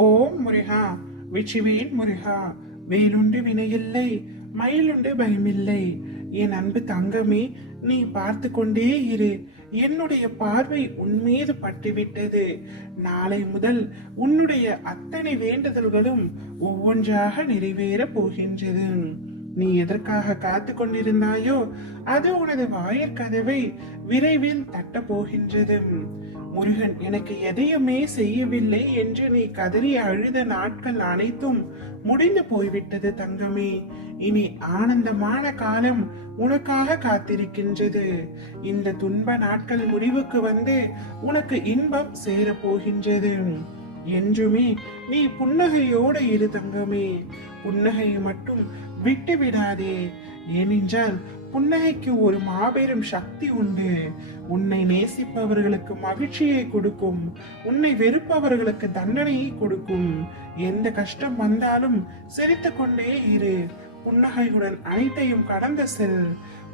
ஓம் முருகா, வெற்றிவேல் முருகா. வேலுண்டு வினையில்லை, மயிலுண்டு பயமில்லை. என் அன்பு தங்கமே, நீ பார்த்து கொண்டே இரு. என்னுடைய பார்வை உன்மீது பட்டுவிட்டது. நாளை முதல் உன்னுடைய அத்தனை வேண்டுதல்களும் ஒவ்வொன்றாக நிறைவேற போகின்றது. நீ எதற்காக காத்து கொண்டிருந்தாயோ அது உனது வாயிற்கதவை விரைவில் தட்ட போகின்றது. முருகன் எனக்கு எதையுமே செய்யவில்லை என்று நீ கதறி அழுத நாட்கள் அனைத்தும் முடிந்து போய்விட்டது தங்கமே. இனி ஆனந்தமான காலம் உனக்காக காத்திருக்கின்றது. இந்த துன்ப நாட்கள் முடிவுக்கு வந்து உனக்கு இன்பம் சேர போகின்றது. என்றுமே நீ புன்னகையோடு இரு தங்கமே. புன்னகையை மட்டும் விட்டு விடாதே. ஏனென்றால் புன்னகைக்கு ஒரு மாபெரும் சக்தி உண்டு. உன்னை நேசிப்பவர்களுக்கு மகிழ்ச்சியை கொடுக்கும், உன்னை வெறுப்பவர்களுக்கு தண்டனையை கொடுக்கும். எந்த கஷ்டம் வந்தாலும் சிரித்து கொண்டே இரு. புன்னகையுடன் அனைத்தையும் கடந்த செல்.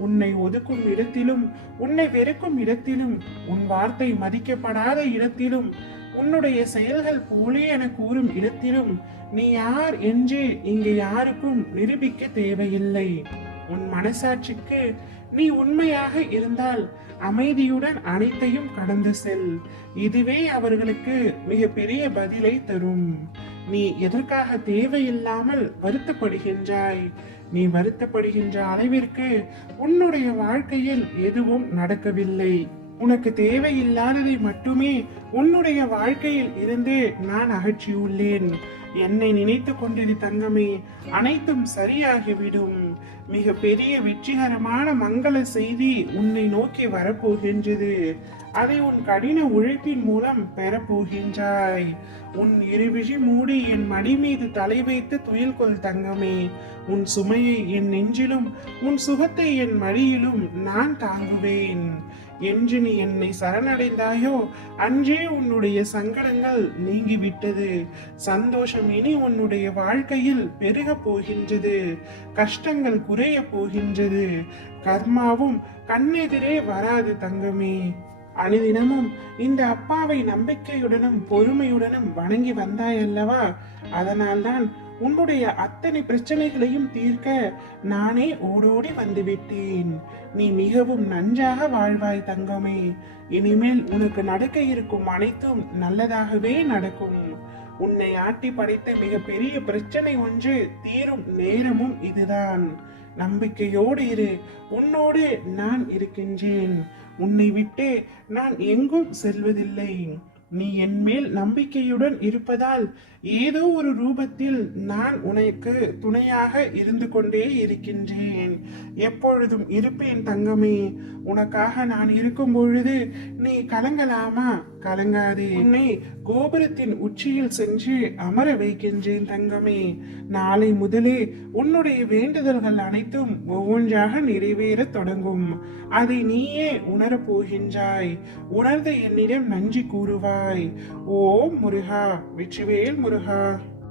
உன்னை ஒதுக்கும் இடத்திலும், உன்னை வெறுக்கும் இடத்திலும், உன் வார்த்தை மதிக்கப்படாத இடத்திலும், உன்னுடைய செயல்கள் போலே என கூறும் இடத்திலும் நீ யார் என்று இங்கு யாருக்கும் நிரூபிக்க தேவையில்லை. உன் மனசாட்சிக்கு நீ உண்மையாக இருந்தால் அமைதியுடன் அனைத்தையும் கடந்து செல். இதுவே அவர்களுக்கு மிகப்பெரிய பதிலை தரும். நீ எதற்காக தேவையில்லாமல் வருத்தப்படுகின்றாய்? நீ வருத்தப்படுகின்ற அளவிற்கு உன்னுடைய வாழ்க்கையில் எதுவும் நடக்கவில்லை. உனக்கு தேவையில்லாததை மட்டுமே உன்னுடைய வாழ்க்கையில் இருந்து நான் அகற்றியுள்ளேன். என்னை நினைத்து கொண்டிரு தங்கமே, அனைத்தும் சரியாகிவிடும். மிக பெரிய வெற்றிகரமான மங்கள செய்தி உன்னை நோக்கி வரப்போகின்றது. அதை உன் கடின உழைப்பின் மூலம் பெறப்போகின்றாய். உன் இருவிழி மூடி என் மடி மீது தலை வைத்து துயில் கொள் தங்கமே. உன் சுமையை என் நெஞ்சிலும், உன் சுகத்தை என் மடியிலும் நான் தாங்குவேன். என்று நீ என்னை சரணடைந்தாயோ அன்றே உன்னுடைய சங்கடங்கள் நீங்கிவிட்டது. சந்தோஷம் இனி உன்னுடைய வாழ்க்கையில் பெருக போகின்றது. கஷ்டங்கள் குறைய போகின்றது. கர்மாவும் கண்ணெதிரே வராது தங்கமே. அனுதினமும் இந்த அப்பாவை நம்பிக்கையுடனும் பொறுமையுடனும் வணங்கி வந்தாயல்லவா? அதனால்தான் உன்னுடைய அத்தனை பிரச்சனைகளையும் தீர்க்க நானே ஓடோடி வந்துவிட்டேன். நீ மிகவும் நன்றாக வாழ்வாய் தங்கமே. இனிமேல் உனக்கு நடக்க இருக்கும் அனைத்தும் நல்லதாகவே நடக்கும். உன்னை ஆட்டி படைத்த மிக பெரிய பிரச்சனை ஒன்று தீரும் நேரமும் இதுதான். நம்பிக்கையோடு இரு. உன்னோடு நான் இருக்கின்றேன். உன்னை விட்டு நான் எங்கும் செல்வதில்லை. நீ என் மேல் நம்பிக்கையுடன் இருப்பதால் ஏதோ ஒரு ரூபத்தில் நான் உனக்கு துணையாக இருந்து கொண்டே இருக்கின்றேன். எப்பொழுதும் இருப்பேன் தங்கமே. உனக்காக நான் இருக்கும் பொழுது நீ கலங்கலாமா? கலங்காதே. உன்னை கோபுரத்தின் உச்சியில் சென்று அமர வைக்கின்றேன் தங்கமே. நாளை முதலே உன்னுடைய வேண்டுதல்கள் அனைத்தும் ஒவ்வொன்றாக நிறைவேற தொடங்கும். அதை நீயே உணரப் போகின்றாய். உணர்ந்த என்னிடம் நன்றி கூறுவாய். ஓம் முருகா, வெற்றிவேல் முருகா.